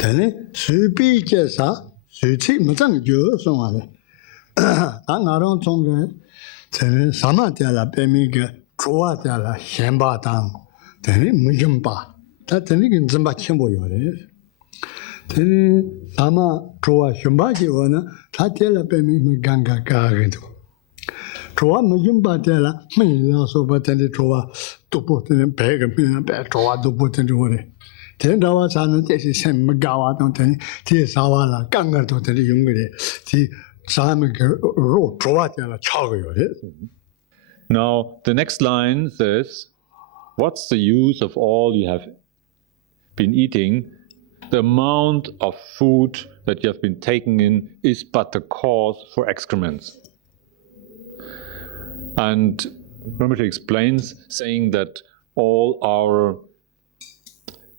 Then, Supi Jessa, Suchi Matan Ju, someone. Tangaron Tonga, then Samadhi Pemiga, Troa della Shemba Tang, then Mujumba. That's an in Zamba Chimbo. Then Sama Troa Shumbaji one, Tatella Pemi Ganga Garido. Troa Mujumba della, me also but then the Troa to put in a bag of Troa to put in the water. 10 hours on the same Magawa, don't tell Sawala, Ganga to the younger, the Simon wrote Troatella Chago. Now, the next line says, what's the use of all you have been eating? The amount of food that you have been taking in is but the cause for excrements. And Rinpoche explains, saying that all our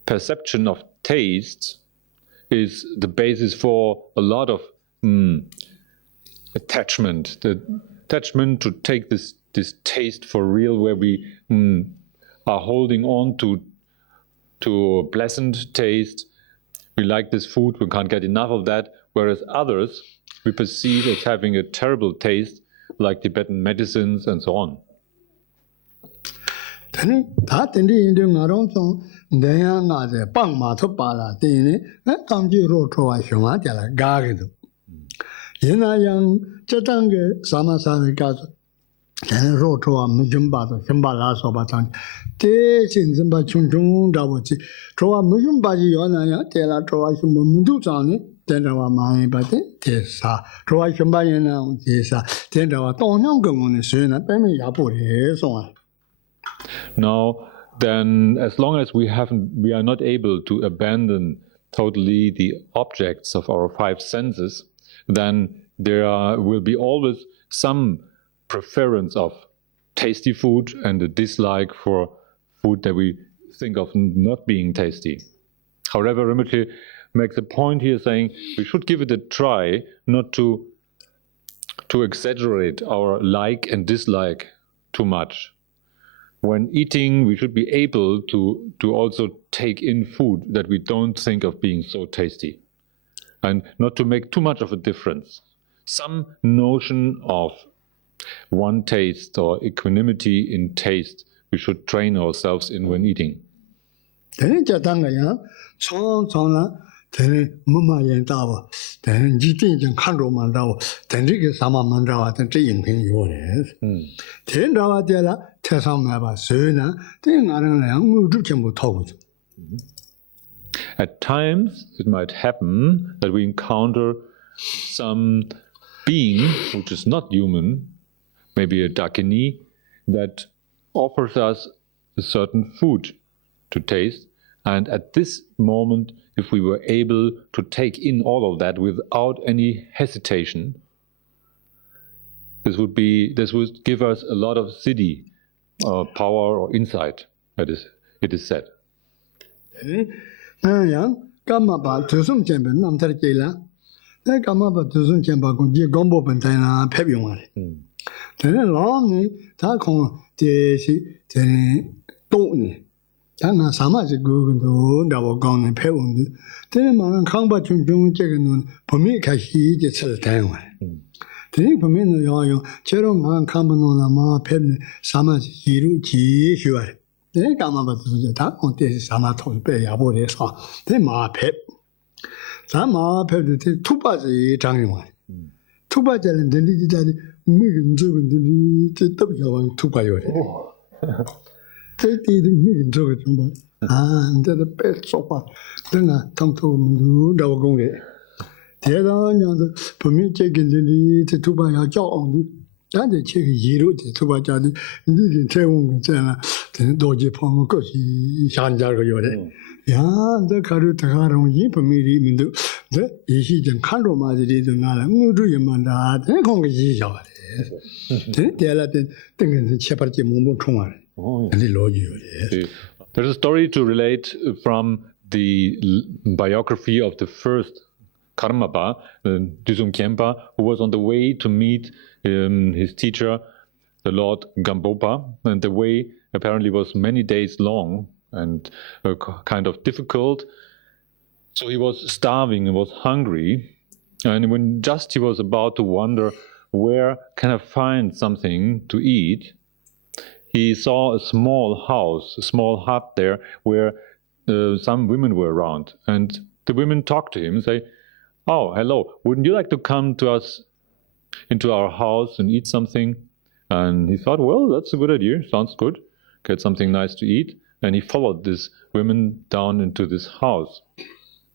perception of taste is the basis for a lot of attachment. The attachment to take this taste for real, where we are holding on to a pleasant taste. We like this food, we can't get enough of that, whereas others we perceive as having a terrible taste, like Tibetan medicines and so on. Now, then, as long as we are not able to abandon totally the objects of our five senses, then there will be always some preference of tasty food and a dislike for food that we think of not being tasty. However, Rinpoche makes a point here saying we should give it a try, not to exaggerate our like and dislike too much. When eating, we should be able to also take in food that we don't think of being so tasty, and not to make too much of a difference. Some notion of one taste or equanimity in taste we should train ourselves in when eating. At times it might happen that we encounter some being which is not human, maybe a dakini, that offers us a certain food to taste, and at this moment, if we were able to take in all of that without any hesitation, this would give us a lot of siddhi, power or insight, it is said. Karmapa tusum chembe namtar kela. Karmapa tusum chemba kun ji Gampopa tena pebi wale. Tene long ni ta kong te si tene to ni. Ta na Samadhi gu gu dawa gong ni pebi wale. Tene ma kangpa chung chung cheke nun pumi kashi je tsel ten wale. Tene pumi no yang chero ma kangpa no la ma pebi Samadhi hiru ji shi wale. Then Karmapa to that on this Samato Bay Abode saw. Then Ma Pep. Some Ma Pep the two parts a Janguan. Two parts and then did that million joke the W two by your. They did million joke and the best so far. Then I come to the Gong. The other young for me taking the two by a jaw on the. And the check hero to what I didn't tell the dodgy palm because he shan't argue. Yeah, the Karutakaron Yipamiri Mindu, the Ishi and Karoma did not do you man that, and Congress. Then they allowed the thing in the shepherd Mumu Tummo and the lawyer. There's a story to relate from the biography of the first Karmapa, Dusum Khenpa, who was on the way to meet his teacher, the Lord Gampopa, and the way apparently was many days long and kind of difficult. So he was starving and was hungry, and when just he was about to wonder, where can I find something to eat, he saw a small house, a small hut there, where some women were around. And the women talked to him and say, "Oh, hello, wouldn't you like to come to us into our house and eat something?" And he thought, well, that's a good idea, sounds good, get something nice to eat. And he followed these women down into this house.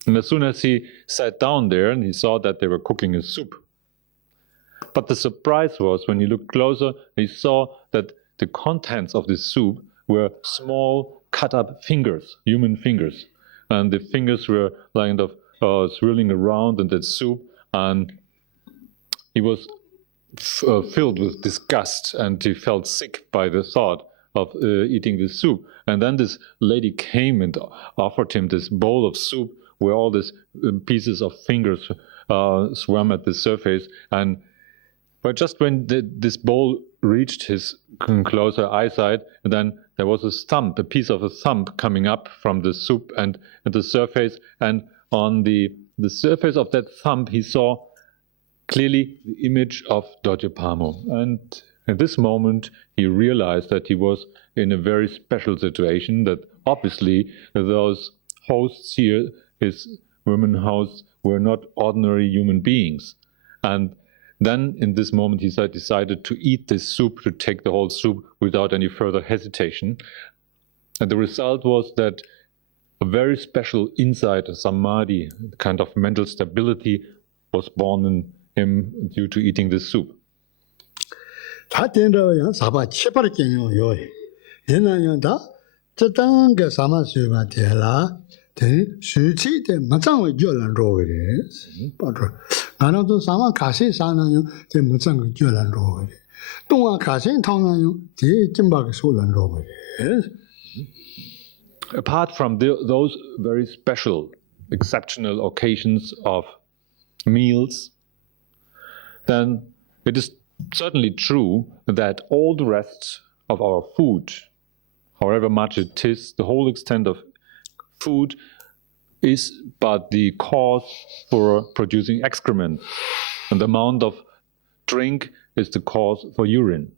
And as soon as he sat down there, and he saw that they were cooking a soup. But the surprise was, when he looked closer, he saw that the contents of this soup were small cut-up fingers, human fingers. And the fingers were kind of swirling around in that soup, and he was filled with disgust, and he felt sick by the thought of eating this soup. And then this lady came and offered him this bowl of soup where all these pieces of fingers swam at the surface. But just when this bowl reached his closer eyesight, and then there was a piece of a thumb coming up from the soup and at the surface, and on the surface of that thumb he saw clearly the image of Dorje Pamo. And at this moment he realized that he was in a very special situation, that obviously those hosts here, his women hosts, were not ordinary human beings. And then in this moment he decided to eat this soup, to take the whole soup without any further hesitation. And the result was that a very special insight, a samadhi, a kind of mental stability, was born in him due to eating this soup. Apart from those very special, exceptional occasions of meals, then it is certainly true that all the rest of our food, however much it is, the whole extent of food is but the cause for producing excrement, and the amount of drink is the cause for urine.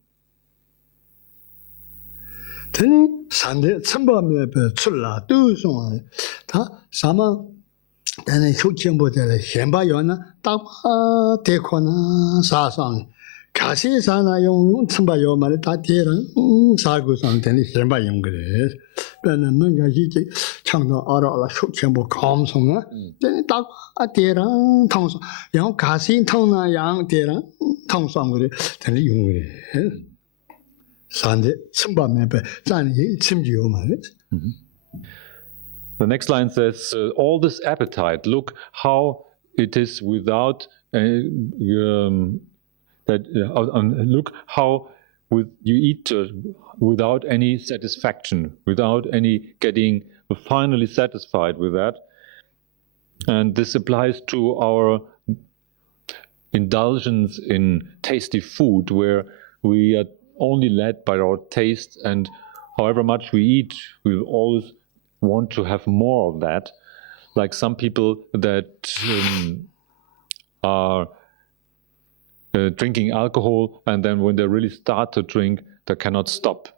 The next line says, all this appetite, look how it is without look how you eat without any satisfaction, without any getting finally satisfied with that. And this applies to our indulgence in tasty food, where we are only led by our taste, and however much we eat, we always want to have more of that. Like some people that are drinking alcohol, and then when they really start to drink, they cannot stop.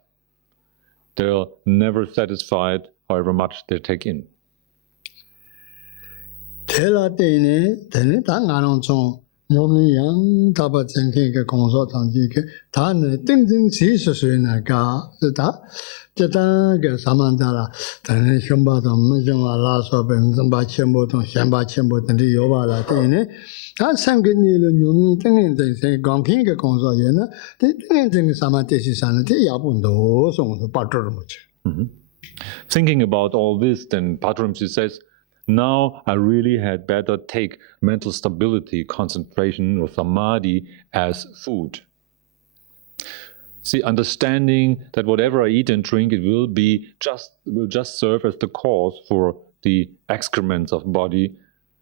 They're never satisfied, however much they take in. Normally young Taba thinking a consort on Jika, Tan, Ting Sisuna, Jatanga Samantala, Tan Shumbaton, Majama Lasso, and Zamba Chemboton, Shamba Chembot, and the Yoba Latine. That's some good new thing, say, Gonking a consort, the thing Samantesi sanity, Yabundo, so the Patrul. Thinking about all this, then Patrul says, now I really had better take mental stability, concentration, or samadhi as food. See, understanding that whatever I eat and drink, it will just serve as the cause for the excrements of body,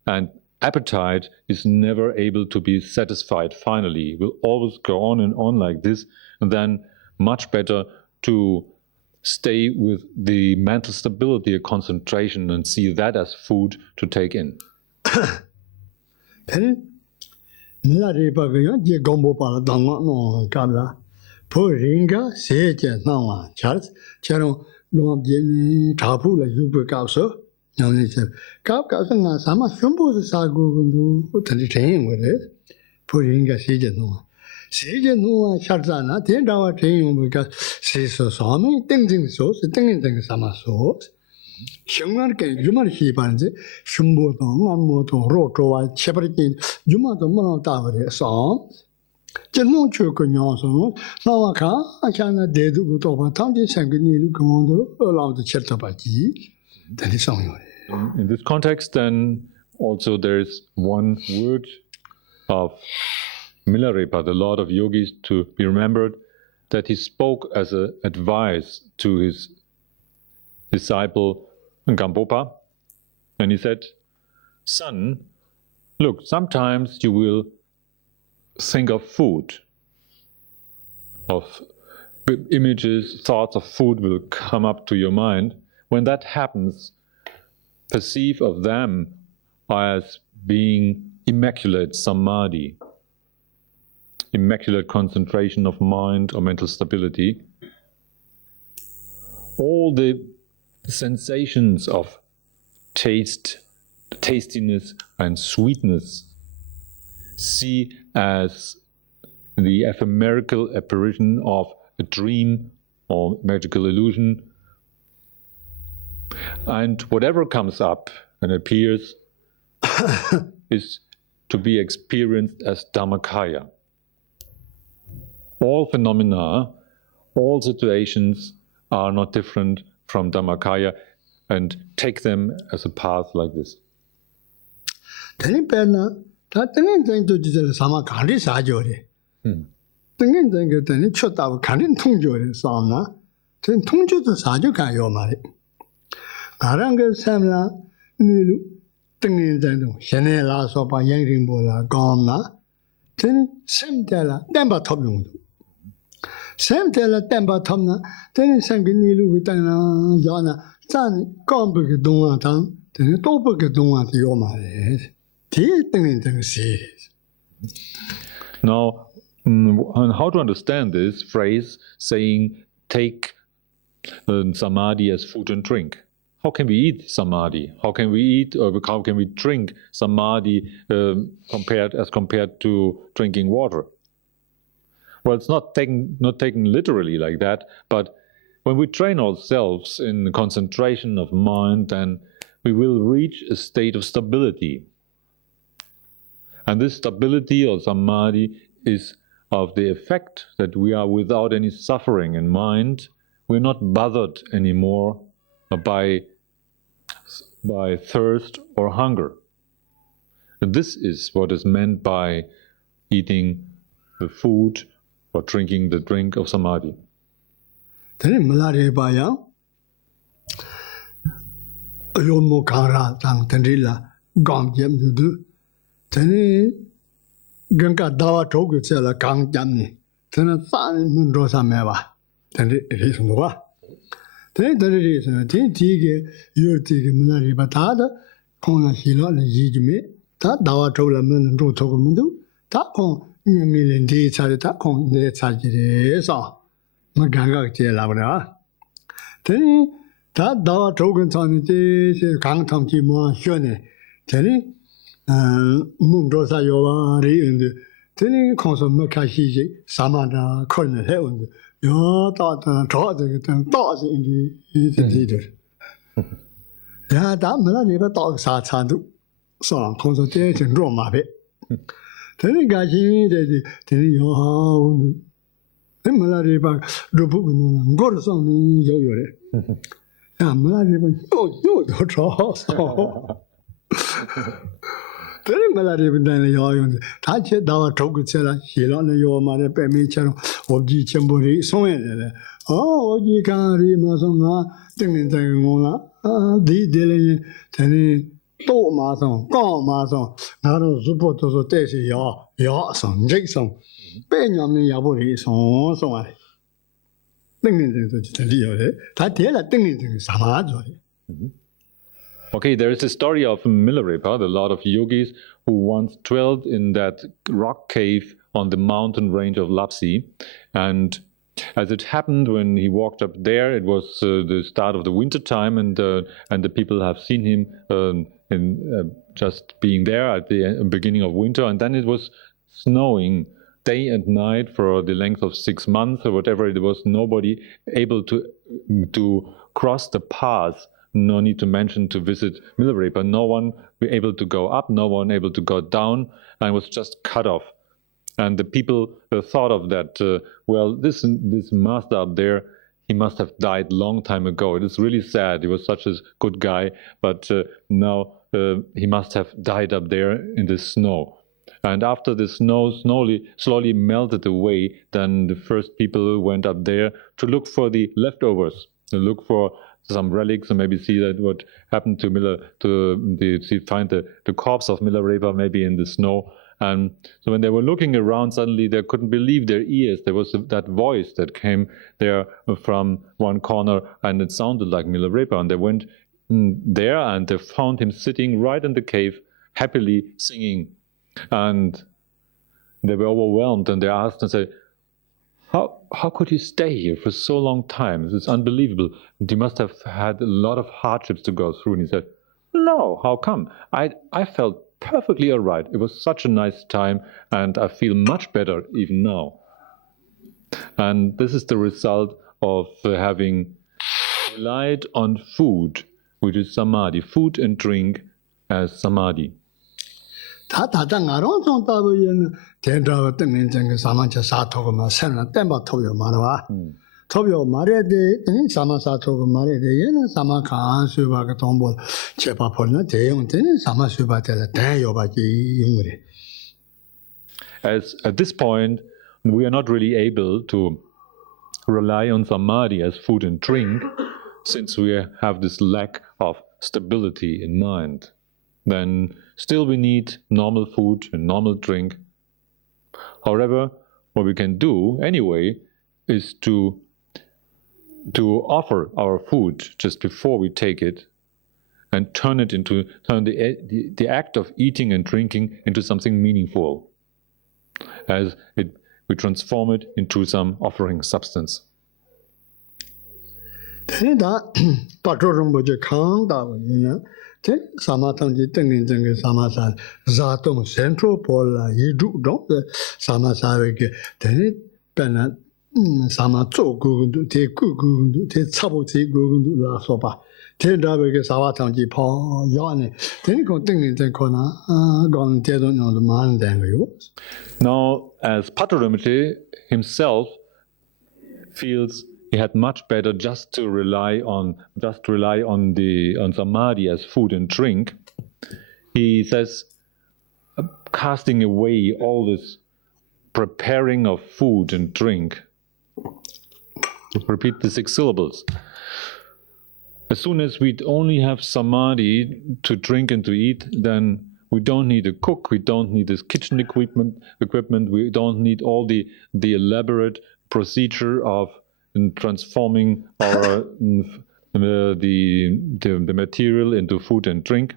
and appetite is never able to be satisfied finally. It will always go on and on like this, and then much better to stay with the mental stability or concentration and see that as food to take in. Milarepa je Gampopa Dharma no kabla. Poringa seje nawa charts charo no jeni tapu la yubu kauso. Nyamni che kap kauso nga sama shumbu sagu gundu tani train with it. Poringa seje no. Seje no chartsana ten dawa train because se so sami ting so ting sama so. Shungar ke jumar hi panze shumbu to ngammo to ro to wa cheparki juma to mono tavare so. Jenno chuko nyoso nawa ka achana dedu go to ba tamji sangni lu gondo along the cherta ba ji. That is song. In this context, then also there is one word of Milarepa, the Lord of Yogis, to be remembered, that he spoke as an advice to his disciple Gampopa, and he said, "Son, look, sometimes you will think of food, of images, thoughts of food will come up to your mind. When that happens, perceive of them as being immaculate Samadhi, immaculate concentration of mind or mental stability. All the sensations of taste, tastiness and sweetness see as the ephemeral apparition of a dream or magical illusion, and whatever comes up and appears is to be experienced as Dharmakaya. All phenomena, all situations are not different from Dharmakaya, and take them as a path like this." 다 등엔 등도 지들 사마 간리 사조리. 등엔 등게 등이 쳤다고 간린 통조리 싸나. 등 통조도 사조 가요 말이. 가랑 그 삼라 니루 등엔 등도 현에 라서 봐 영림보라 감나. 등 샘텔라 땜바 톱용도. 샘텔라 땜바 톱나. 등 생기 니루 땅나 야나 짠 감부게 동화당 등 또부게 동화도 요 말이. Now, on how to understand this phrase saying, take Samadhi as food and drink? How can we eat Samadhi? How can we eat or how can we drink Samadhi compared to drinking water? Well, it's not taken literally like that, but when we train ourselves in concentration of mind, then we will reach a state of stability. And this stability or Samadhi is of the effect that we are without any suffering in mind. We're not bothered anymore by thirst or hunger. And this is what is meant by eating the food or drinking the drink of Samadhi. Milarepa ya yomo kara tang tendrila gam jem du. Teni ganga dawa togu tsela gang jamni. Tena san mun rosa meva. Teni reason wa. Teni reason. Teni tige yor tige Milarepa tada kona hila le yijme. Ta dawa togu mun ro togu mundu. Ta kon nyami le ndi chari ta kon ne chari sa. Ma ganga che la bra. Teni ta dawa togu tsani te gang tam ti ma hyone. Teni Mundosa Yova and then consul Makashi, Samana, Colonel Held, your daughter, thoughts in the theater. Yeah, that Milarepa dogs are Sandu, so consultation, Roma. Then he got you, then you then Milarepa, Rubu, go to some yo. Yeah, Milarepa, you don't draw. Milarepa then you touch it down a tokuchella, Hilon, your mother, Pemichano, or G. Chambori, so oh, you can't read Masona, Tangana, the Dilly, Tenny, To Mason, Go Mason, Naro support to Tessie, ya son, Jackson, Benjamin Yabori, so on. Okay, there is a story of Milarepa, the Lord of Yogis, who once dwelled in that rock cave on the mountain range of Lapsi. And as it happened, when he walked up there, it was the start of the winter time, and the people have seen him just being there at the beginning of winter, and then it was snowing day and night for the length of 6 months or whatever. There was nobody able to cross the path. No need to mention to visit Milarepa. No one able to go up, no one able to go down, and was just cut off. And the people thought of that, well, this master up there, he must have died long time ago. It is really sad. He was such a good guy, but now he must have died up there in the snow. And after the snow slowly melted away, then the first people went up there to look for the leftovers, to look for some relics, and maybe see that what happened to find the corpse of Milarepa maybe in the snow. And so when they were looking around, suddenly they couldn't believe their ears. There was that voice that came there from one corner, and it sounded like Milarepa. And they went there, and they found him sitting right in the cave, happily singing. And they were overwhelmed, and they asked and said, how could he stay here for so long time? This is unbelievable. He must have had a lot of hardships to go through. And he said, no, how come? I felt perfectly all right. It was such a nice time, and I feel much better even now. And this is the result of having relied on food, which is samadhi, food and drink as samadhi. Tobyo Mare de Sama Sato Mare de Yena Sama Khan Suba Tombo Chepa Polna Teon Sama Suba Tela Tayobaki Yungri. As at this point, we are not really able to rely on samadhi as food and drink, since we have this lack of stability in mind. Then still we need normal food and normal drink. However, what we can do anyway is to offer our food just before we take it, and turn the act of eating and drinking into something meaningful, as we transform it into some offering substance. Samatanji Tenga Samasa Zatum Central Pola Yidu Dog Samasavik Penat Samato Gugu Te Gugu Te Saboti Gugu La Sopa Tendabek Sawatanji Pa Yane Tenko Tingin Tenkona Gon Tedon on the man then. Now, as Patrul himself feels he had much better just to rely on samadhi as food and drink, he says, casting away all this preparing of food and drink. Repeat the 6 syllables. As soon as we only have samadhi to drink and to eat, then we don't need a cook, we don't need this kitchen equipment, we don't need all the elaborate procedure of transforming our the material into food and drink.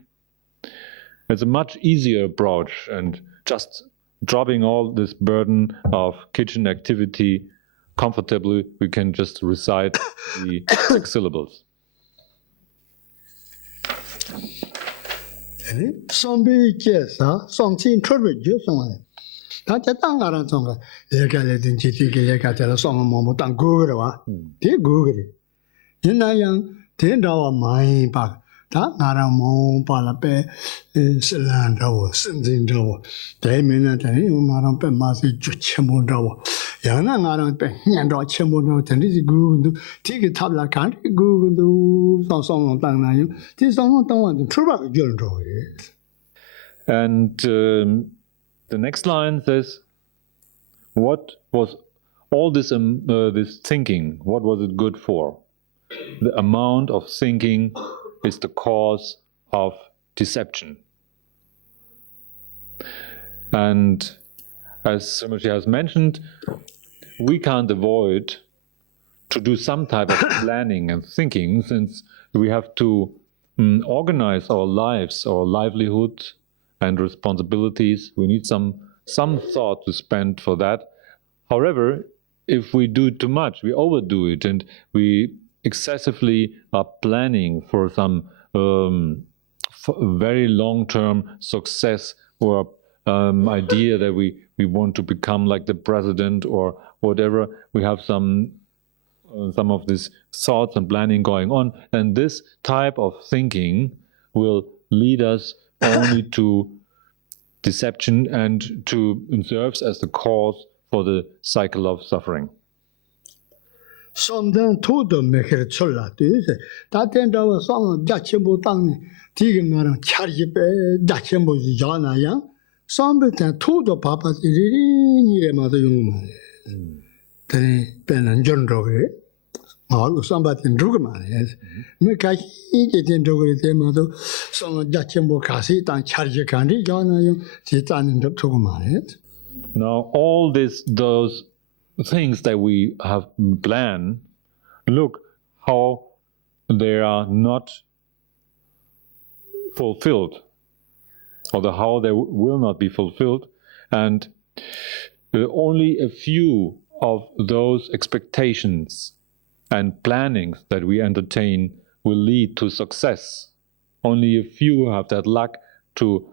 It's a much easier approach, and just dropping all this burden of kitchen activity comfortably, we can just recite the 6 syllables. Somebody guess, something trouble just on it. That's a tongue around song. You got it in Chitty, you got a song of Momotan Guru. They Google it. In a young $10 mine back. That Naramon Palape is land over, something double. They mean that any Naram Pemasi Chimbo double. Yana Naram Pen, Chimbo, and this Google, take it up like country, Google, do song on Tang. This song don't want to trouble you. And the next line says, what was all this this thinking, what was it good for? The amount of thinking is the cause of deception. And as Srimati has mentioned, we can't avoid to do some type of planning and thinking, since we have to organize our lives, our livelihood and responsibilities. We need some thought to spend for that. However, if we do too much, we overdo it, and we excessively are planning for some very long-term success or idea that we want to become like the president or whatever. We have some of these thoughts and planning going on, and this type of thinking will lead us only to deception and serves as the cause for the cycle of suffering. Somdan todo meher cholla tese ta tenda wa song ja chimbo tang ni ti ge ma char ji be ja chimbo ji ja na ya som be ta todo papa ri ri ni le ma de yung ma de ben nan jon ro ge ma lu som ba tin ru ge ma le me ka ji ji tin ro ge de ma do song ja chimbo ka si tang char ji kan ri ja na yung ji zan nin de to ma le. Now all those things that we have planned, look how they are not fulfilled, or how they will not be fulfilled, and only a few of those expectations and plannings that we entertain will lead to success. Only a few have that luck to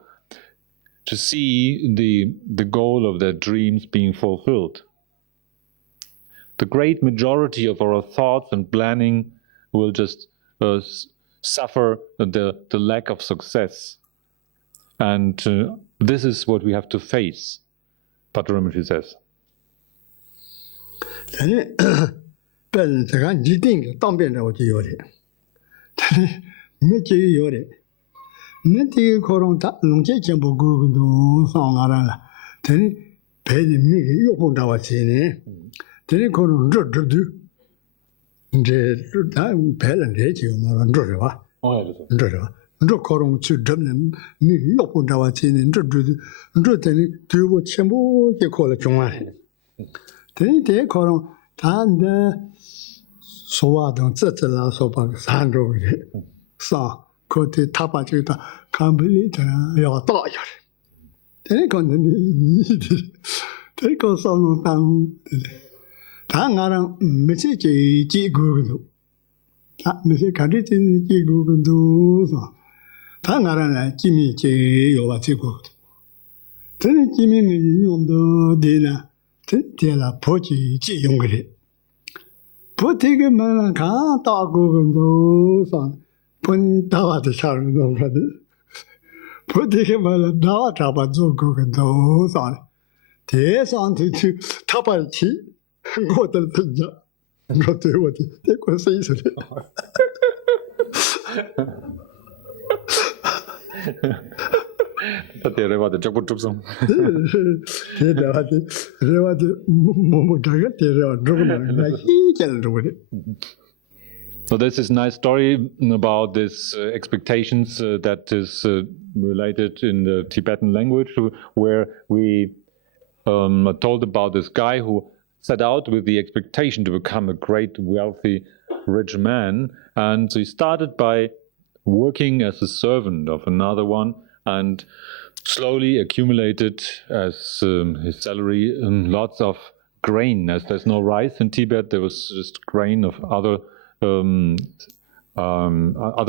see the goal of their dreams being fulfilled. The great majority of our thoughts and planning will just suffer the lack of success. And this is what we have to face, Patrul Rinpoche says. Tene kono ro du nje da pelen de ji ma ro ro wa ro kono chu dum mi yo pon da wa chi ne ro tene tu bo chen bo ye ko la chung wa tene de kono ta de so wa dong zhe zhe la so ba san ro de sa ko te ta ba ji da kan bi de ya da ya tene kono ni tene ko so no tang 당하랑 메시지 지구도 메시지 가르치 지구도 당하랑 김이 요와 지구 저는 김이 용도 되나 되라 보지 지용그리 보티게 만한 가다고도 본 다와도 사는 거거든 보티게 만한 나와 잡아 주고 근도 대상한테 타발치 Ngotal tanya, ngote wati, te ko sei se. Te rewa de chokpo chupsum. Te rewa de momo daga te rewa drogna na hi kel drogre. So this is a nice story about this expectations that is related in the Tibetan language, where we are told about this guy who set out with the expectation to become a great, wealthy, rich man. And so he started by working as a servant of another one and slowly accumulated as his salary lots of grain. As there's no rice in Tibet, there was just grain of other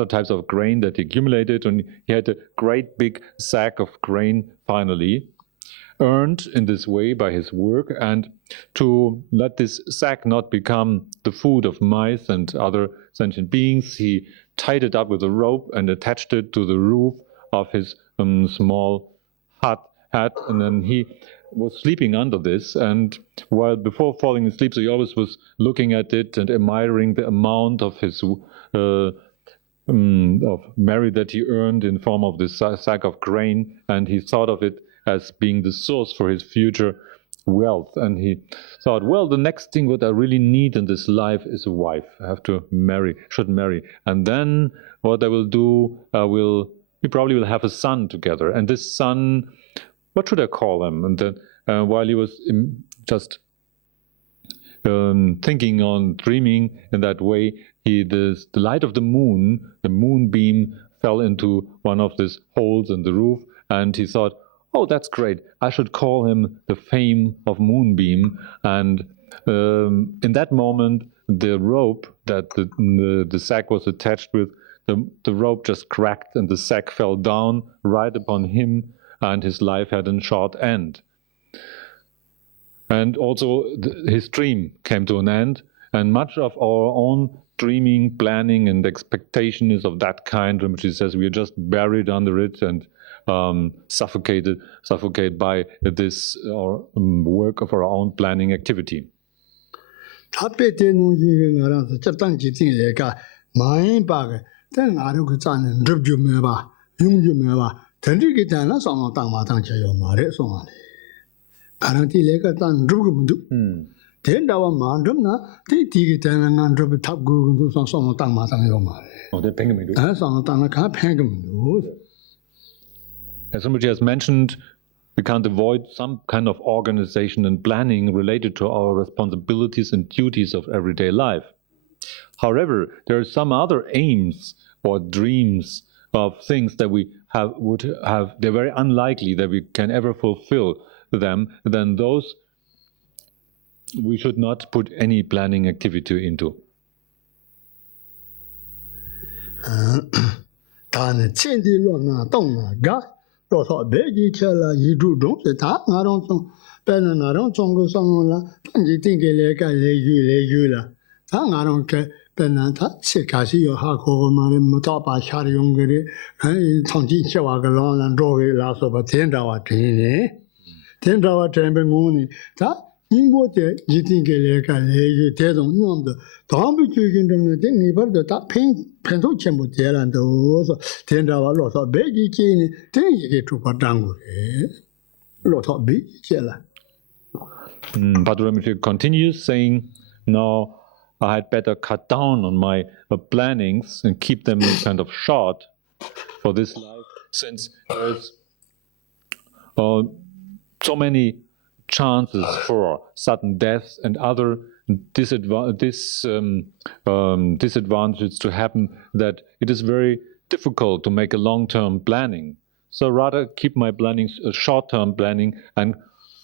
types of grain that he accumulated. And he had a great big sack of grain finally, earned in this way by his work, and to let this sack not become the food of mice and other sentient beings, he tied it up with a rope and attached it to the roof of his small hut, and then he was sleeping under this, and while before falling asleep, so he always was looking at it and admiring the amount of his of merit that he earned in form of this sack of grain, and he thought of it as being the source for his future wealth. And he thought, well, the next thing what I really need in this life is a wife. I have to marry, should marry. And then what I will do, we probably will have a son together. And this son, what should I call him? And then while he was just thinking on dreaming in that way, the light of the moonbeam fell into one of these holes in the roof, and he thought, oh, that's great, I should call him the Fame of Moonbeam. And in that moment, the rope that the sack was attached with, the rope just cracked and the sack fell down right upon him, and his life had a short end. And also his dream came to an end, and much of our own dreaming, planning, and expectation is of that kind, which he says we are just buried under it and suffocated by this work of our own planning activity. As somebody has mentioned, we can't avoid some kind of organization and planning related to our responsibilities and duties of everyday life. However, there are some other aims or dreams of things that we would have, they're very unlikely that we can ever fulfill them, then those we should not put any planning activity into. Patrul continues saying, now I had better cut down on my plannings and keep them kind of short for this life, since there's so many chances for sudden death and other disadvantages to happen, that it is very difficult to make a long-term planning. So rather keep my planning short-term planning and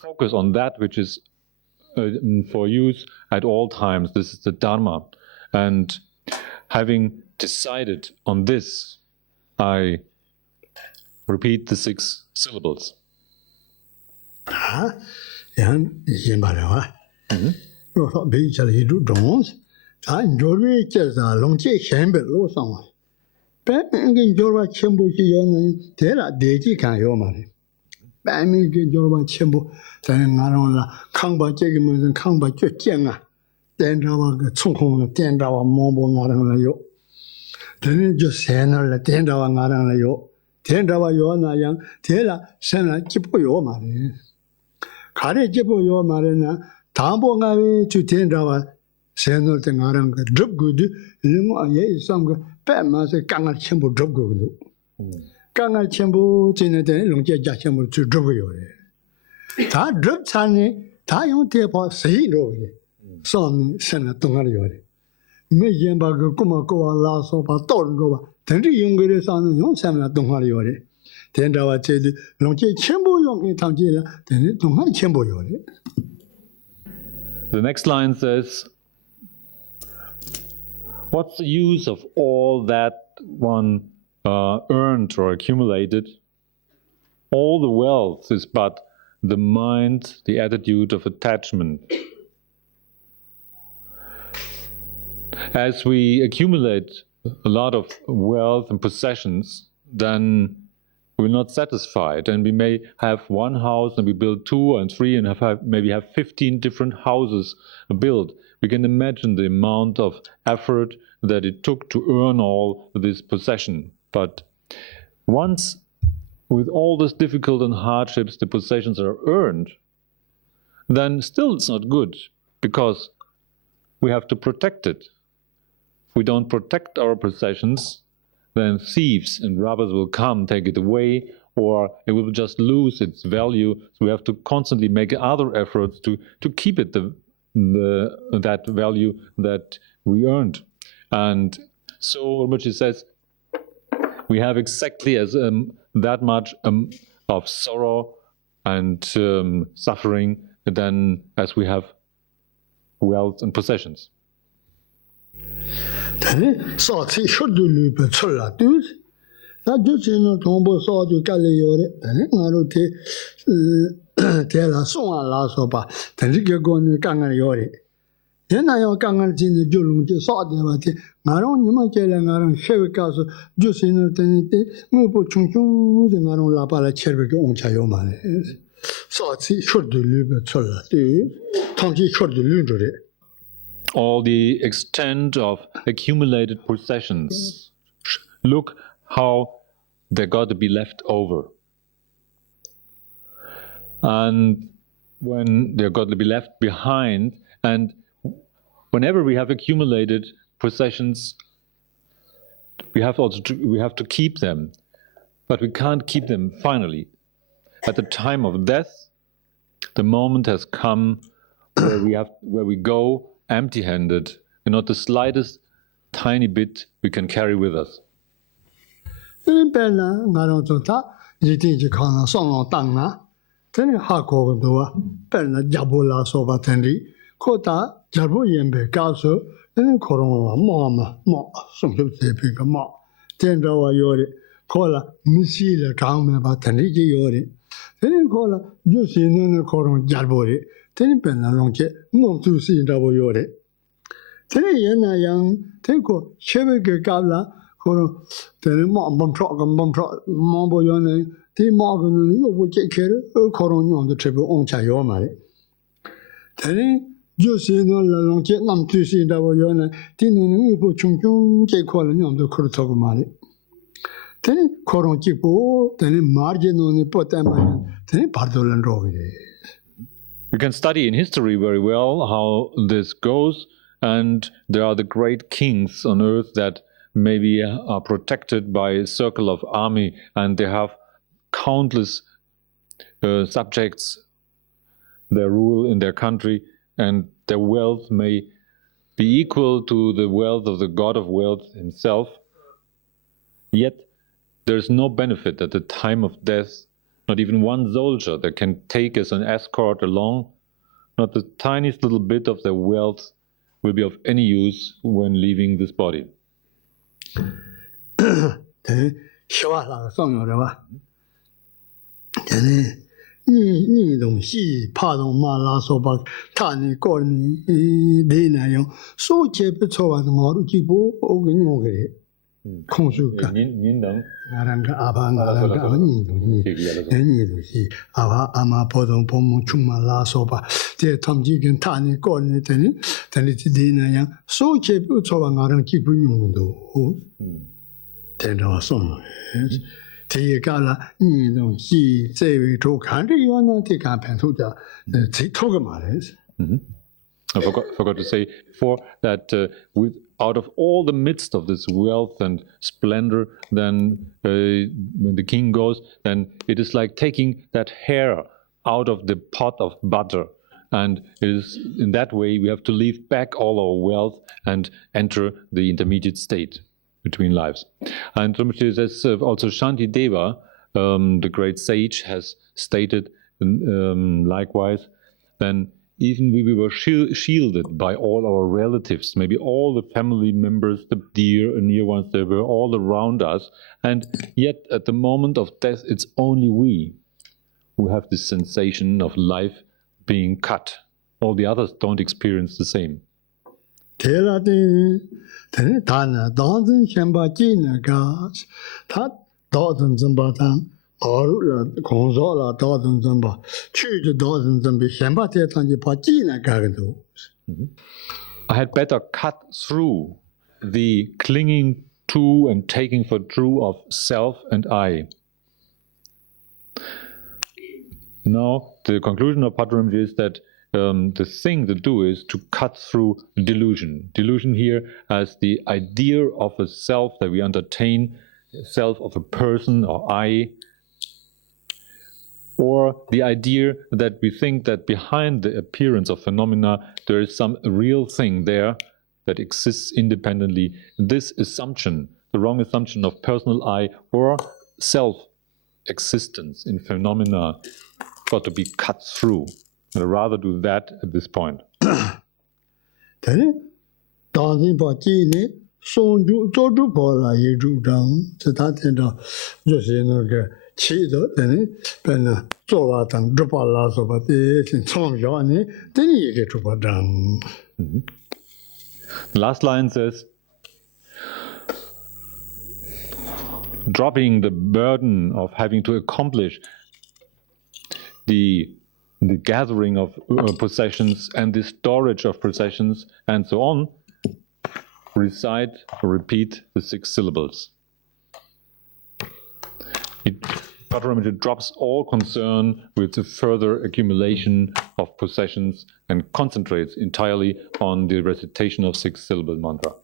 focus on that which is for use at all times. This is the Dharma. And having decided on this, I repeat the 6 syllables. The next line says, what's the use of all that one earned or accumulated? All the wealth is but the mind, the attitude of attachment. As we accumulate a lot of wealth and possessions, then we're not satisfied, and we may have one house and we build 2 and 3 and maybe have 15 different houses built. We can imagine the amount of effort that it took to earn all this possession. But once, with all this difficult and hardships, the possessions are earned, then still it's not good, because we have to protect it. If we don't protect our possessions, then thieves and robbers will come, take it away, or it will just lose its value. So we have to constantly make other efforts to keep it that value that we earned. And so Rinpoche says, we have exactly as that much of sorrow and suffering than as we have wealth and possessions. All the extent of accumulated possessions, look how they got to be left over. And when they're got to be left behind, and whenever we have accumulated possessions, we have to keep them, but we can't keep them finally. At the time of death, the moment has come where we go empty-handed, and not the slightest tiny bit we can carry with us. We can study in history very well how this goes, and there are the great kings on earth that maybe are protected by a circle of army, and they have countless subjects. They rule in their country, and their wealth may be equal to the wealth of the god of wealth himself. Yet there's no benefit at the time of death, not even one soldier that can take as an escort along. Not the tiniest little bit of their wealth will be of any use when leaving this body. I forgot to say before that out of all the midst of this wealth and splendor, then when the king goes, then it is like taking that hair out of the pot of butter. And it is in that way we have to leave back all our wealth and enter the intermediate state between lives. And says also Shanti Deva, the great sage, has stated likewise, then even we were shielded by all our relatives, maybe all the family members, the dear and near ones, they were all around us, and yet at the moment of death it's only we who have this sensation of life being cut. All the others don't experience the same. I had better cut through the clinging to and taking for true of self and I. Now, the conclusion of Patrul is that the thing to do is to cut through delusion. Delusion here as the idea of a self that we entertain, self of a person or I. or the idea that we think that behind the appearance of phenomena there is some real thing there that exists independently. This assumption, the wrong assumption of personal I or self-existence in phenomena, got to be cut through. I'd rather do that at this point. The last line says, dropping the burden of having to accomplish the gathering of possessions and the storage of possessions and so on, recite or repeat the 6 syllables. Patrul drops all concern with the further accumulation of possessions and concentrates entirely on the recitation of 6-syllable mantra.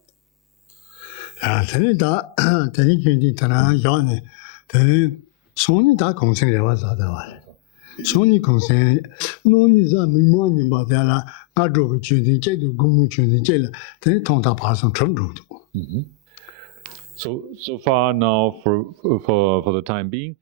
So far now, for the time being,